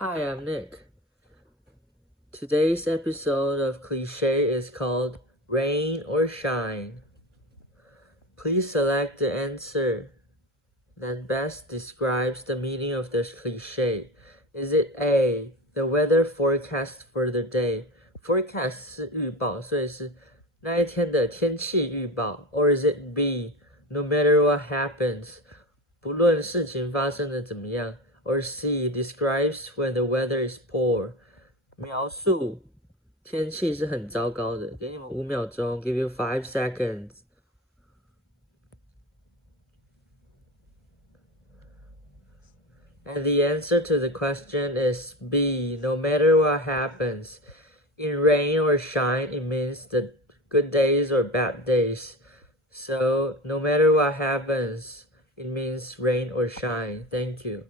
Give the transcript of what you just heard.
Hi, I'm Nick. Today's episode of Cliché is called Rain or Shine. Please select the answer that best describes the meaning of this cliché. Is it A, the weather forecast for the day? Forecast 是预报，所以是那一天的天气预报。Or is it B, no matter what happens, 不论事情发生的怎么样。Or C, describes when the weather is poor, 描述天气是很糟糕的。给你们5秒钟 ，give you 5 seconds. And the answer to the question is B, no matter what happens. In rain or shine, it means the good days or bad days. So, no matter what happens, it means rain or shine. Thank you.